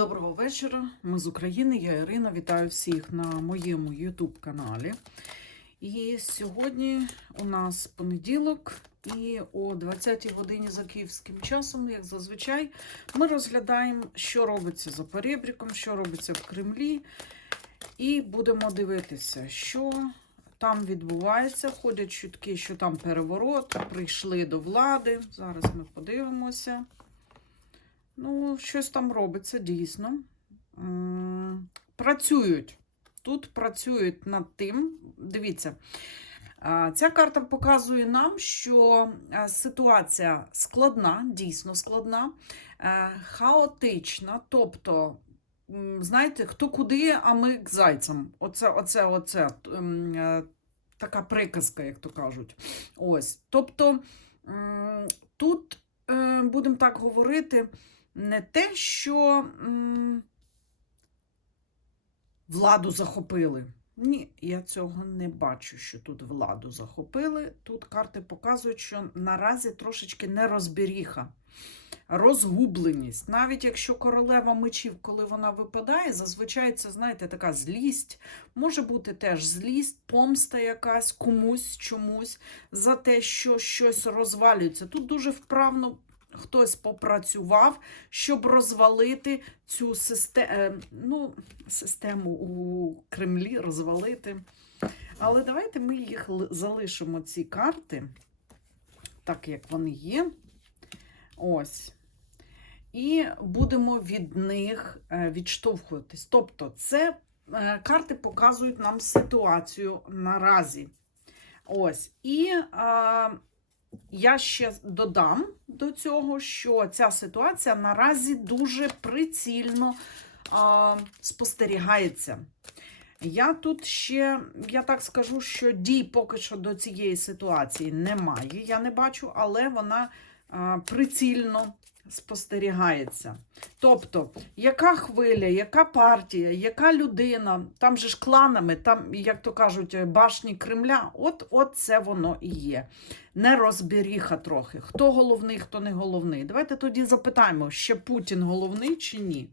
Доброго вечора. Ми з України. Я Ірина. Вітаю всіх на моєму YouTube каналі. І сьогодні у нас понеділок, і о 20-й годині за київським часом, як зазвичай, ми розглядаємо, що робиться за перебріком, що робиться в Кремлі. І будемо дивитися, що там відбувається. Ходять чутки, що там переворот, прийшли до влади. Зараз ми подивимося. Ну, щось там робиться, дійсно. Працюють. Тут працюють над тим. Дивіться, ця карта показує нам, що ситуація складна, дійсно складна, е, хаотична. Тобто, знаєте, хто куди, а ми к зайцям. Оце, оце, оце. е, Така приказка, як то кажуть. Ось. Тобто, тут, е, будемо так говорити, не те, що владу захопили. Ні, я цього не бачу, що тут владу захопили. Тут карти показують, що наразі трошечки нерозберіха, розгубленість. Навіть якщо королева мечів, коли вона випадає, зазвичай це, знаєте, така злість. Може бути теж злість, помста якась комусь чомусь за те, що щось розвалюється. Тут дуже вправно хтось попрацював, щоб розвалити цю систему, ну, систему у Кремлі, розвалити. Але давайте ми їх залишимо, ці карти, так як вони є. Ось. І будемо від них е, відштовхуватись. Тобто, це е, карти показують нам ситуацію наразі. Ось. І е, я ще додам до цього, що ця ситуація наразі дуже прицільно а, спостерігається. Я тут ще, я так скажу, що дій поки що до цієї ситуації немає. Я не бачу, але вона а, прицільно спостерігається. Тобто, яка хвиля, яка партія, яка людина, там же ж кланами, там, як то кажуть, башні Кремля, от, от це воно і є. Нерозберіха трохи. Хто головний, хто не головний. Давайте тоді запитаємо, ще Путін головний чи ні.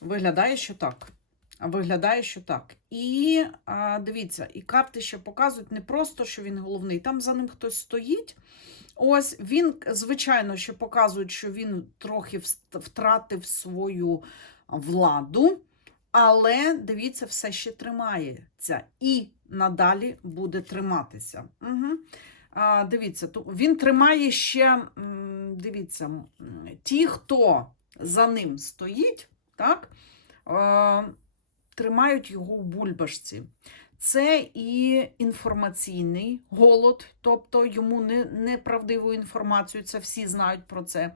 Виглядає, що так. Виглядає, що так. І а, дивіться, і карти ще показують не просто, що він головний, там за ним хтось стоїть. Ось він, звичайно, що показують, що він трохи втратив свою владу, але дивіться, все ще тримається і надалі буде триматися. Угу. А, дивіться, він тримає ще, дивіться, ті, хто за ним стоїть, так, е, тримають його в бульбашці. Це і інформаційний голод, тобто йому не, неправдиву інформацію, це всі знають про це.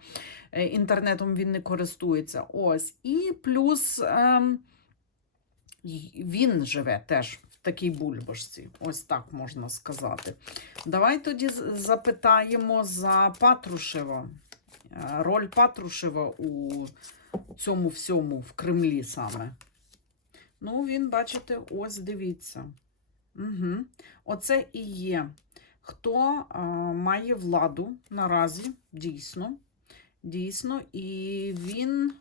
Е, Інтернетом він не користується. Ось. І плюс ем, він живе теж в такій бульбашці. Ось так можна сказати. Давай тоді запитаємо за Патрушева. Е, Роль Патрушева у цьому всьому в Кремлі саме. Ну, він, бачите, ось дивіться. Угу. Оце і є. Хто а, має владу наразі, дійсно. Дійсно, і він.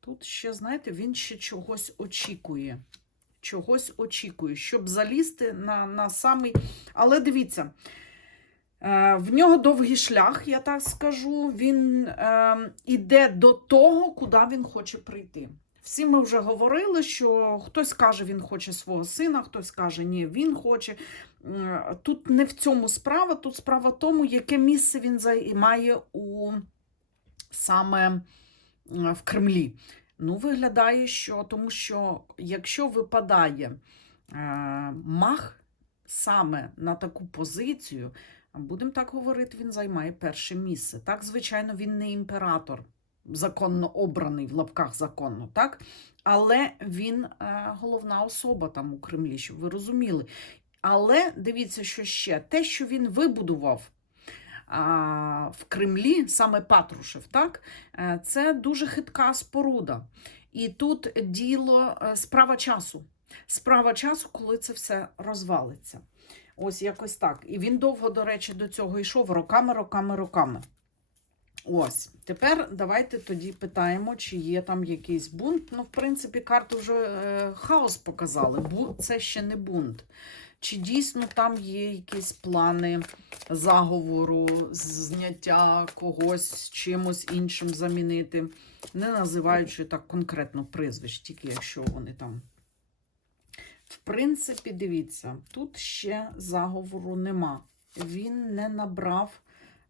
Тут ще, знаєте, він ще чогось очікує. Чогось очікує, щоб залізти на, на самий. Але дивіться, е, в нього довгий шлях, я так скажу. Він е, іде до того, куди він хоче прийти. Всі ми вже говорили, що хтось каже, він хоче свого сина, хтось каже, ні, він хоче. Тут не в цьому справа, тут справа в тому, яке місце він займає у саме в Кремлі. Ну, виглядає, що тому що якщо випадає е, мах саме на таку позицію, будемо так говорити, він займає перше місце. Так, звичайно, він не імператор, законно обраний в лапках законно, так? Але він е, головна особа там у Кремлі, щоб ви розуміли. Але дивіться, що ще те, що він вибудував в Кремлі, саме Патрушев, так, е, це дуже хитка споруда. І тут діло е, справа часу. Справа часу, коли це все розвалиться. Ось якось так. І він довго, до речі, до цього йшов роками, роками, роками. Ось, тепер давайте тоді питаємо, чи є там якийсь бунт. Ну, в принципі, карту вже е, хаос показали. Бу, це ще не бунт. Чи дійсно там є якісь плани заговору, зняття когось чимось іншим замінити, не називаючи так конкретно прізвищ, тільки якщо вони там. В принципі, дивіться, тут ще заговору нема. Він не набрав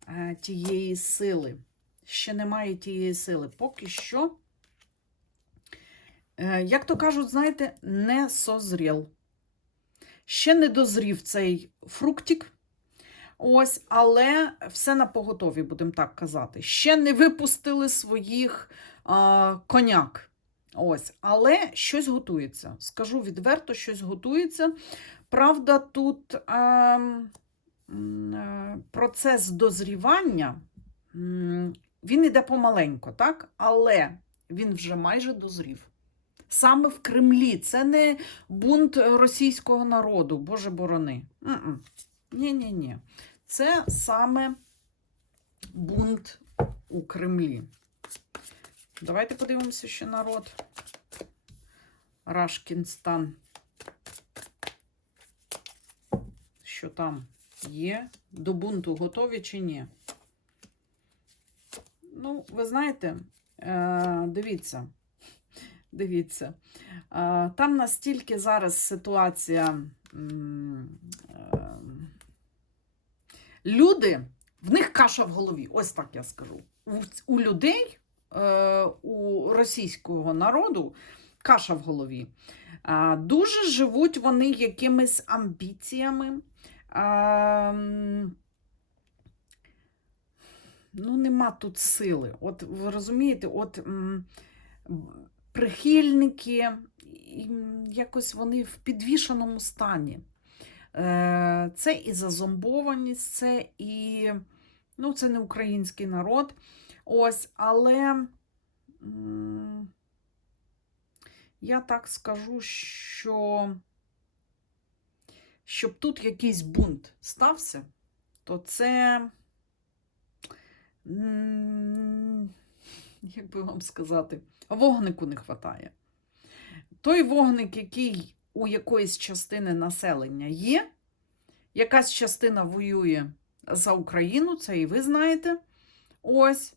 е, тієї сили. Ще немає тієї сили. Поки що, е, як то кажуть, знаєте, не созріл. Ще не дозрів цей фруктик. Ось, але все на поготові, будемо так казати. Ще не випустили своїх а, коняк. Ось, але щось готується. Скажу відверто, щось готується. Правда, тут е, е, процес дозрівання, він іде помаленько, так? Але він вже майже дозрів. Саме в Кремлі. Це не бунт російського народу, Боже борони. Ні-ні-ні. Це саме бунт у Кремлі. Давайте подивимося, що народ. Рашкінстан. Що там є? До бунту готові чи ні? Ну, ви знаєте, е, дивіться. Дивіться. Е, там настільки зараз ситуація. е, Люди, в них каша в голові, ось так я скажу. У, людей, у російського народу каша в голові. Дуже живуть вони якимись амбіціями. Ну, нема тут сили. От ви розумієте, от м, прихильники, якось вони в підвішеному стані. Е, Це і зазомбованість, це і ну, це не український народ. Ось, але м, я так скажу, що щоб тут якийсь бунт стався, то це, як би вам сказати, вогнику не вистачає. Той вогник, який у якоїсь частини населення є, якась частина воює за Україну, це і ви знаєте. Ось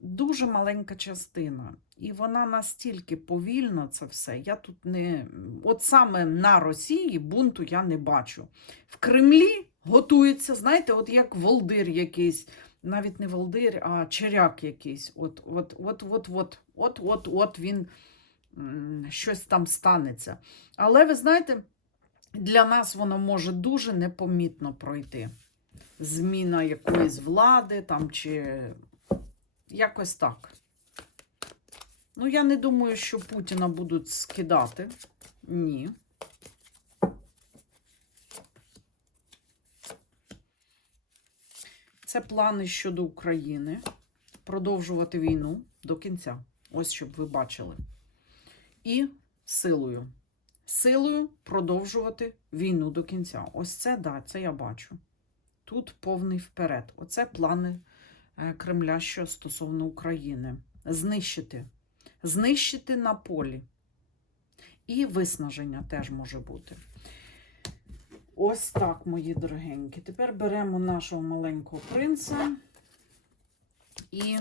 дуже маленька частина. І вона настільки повільно це все. Я тут не. От саме на Росії бунту я не бачу. В Кремлі готується, знаєте, от як волдир якийсь, навіть не волдир, а черяк якийсь. От, от, от, от, от, от, от, от він щось там станеться. Але ви знаєте, для нас воно може дуже непомітно пройти. Зміна якоїсь влади там чи якось так. Ну, я не думаю, що Путіна будуть скидати. Ні. Це плани щодо України. Продовжувати війну до кінця. Ось щоб ви бачили. І силою. Силою продовжувати війну до кінця. Ось це, да, це я бачу. Тут повний вперед. Оце плани е, Кремля, що стосовно України. Знищити. Знищити на полі. І виснаження теж може бути. Ось так, мої дорогенькі. Тепер беремо нашого маленького принца і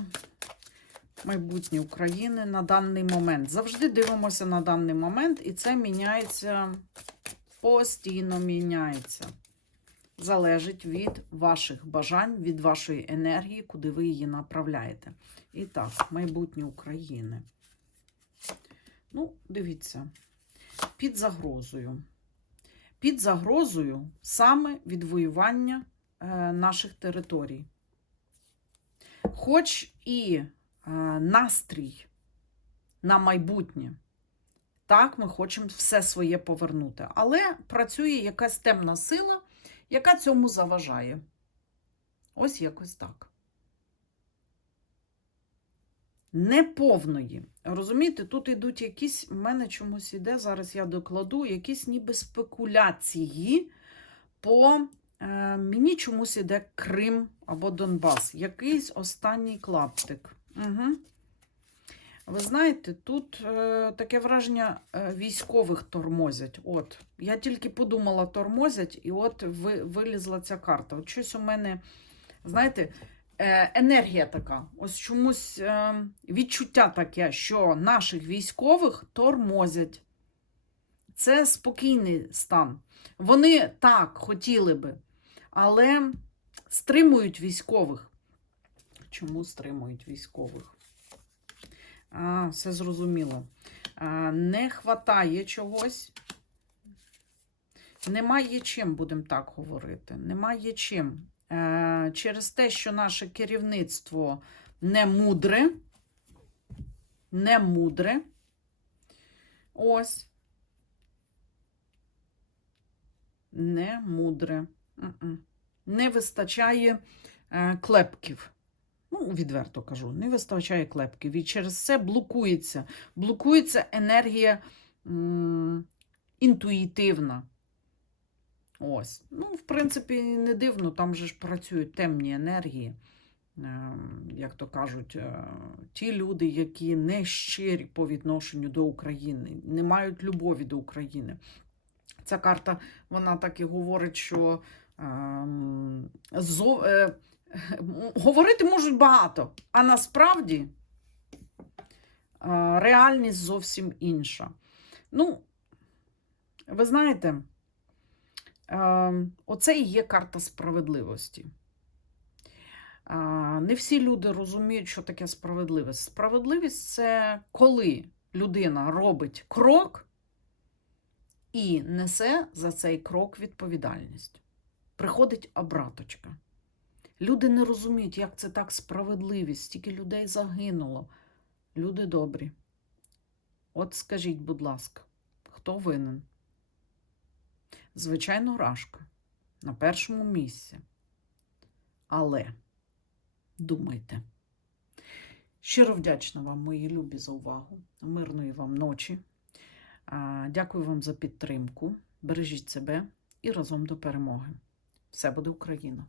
майбутнє України на даний момент. Завжди дивимося на даний момент, і це міняється, постійно міняється. Залежить від ваших бажань, від вашої енергії, куди ви її направляєте. І так, майбутнє України. Ну, дивіться, під загрозою. Під загрозою саме відвоювання е, наших територій. Хоч і е, настрій на майбутнє, так, ми хочемо все своє повернути. Але працює якась темна сила, яка цьому заважає. Ось якось так. Неповної. Розумієте, тут йдуть якісь, в мене чомусь іде, зараз я докладу, якісь ніби спекуляції по Е, мені чомусь іде Крим або Донбас. Якийсь останній клаптик. Угу. Ви знаєте, тут е, таке враження е, військових тормозять. От, я тільки подумала, тормозять, і от ви, вилізла ця карта. От щось у мене, знаєте, енергія така. Ось чомусь е, відчуття таке, що наших військових тормозять. Це спокійний стан. Вони так хотіли би, але стримують військових. Чому стримують військових? А, все зрозуміло. А, не хватає чогось. Немає чим, будемо так говорити. Немає чим. Е, через те, що наше керівництво не мудре, не мудре. Ось. Не мудре. Не вистачає е, клепків. Ну, відверто кажу, не вистачає клепків. І через це блокується. Блокується енергія м, інтуїтивна. Ось. Ну, в принципі, не дивно, там же ж працюють темні енергії. Е, Як то кажуть, е, ті люди, які не щирі по відношенню до України, не мають любові до України. Ця карта, вона так і говорить, що ем, зо, е, говорити можуть багато, а насправді реальність зовсім інша. Ну, ви знаєте, оце і є карта справедливості. Не всі люди розуміють, що таке справедливість. Справедливість це коли людина робить крок і несе за цей крок відповідальність. Приходить обраточка. Люди не розуміють, як це так справедливість, стільки людей загинуло. Люди добрі. От скажіть, будь ласка, хто винен? Звичайно, Рашка на першому місці. Але думайте. Щиро вдячна вам, мої любі, за увагу. Мирної вам ночі. Дякую вам за підтримку. Бережіть себе і разом до перемоги. Все буде Україна!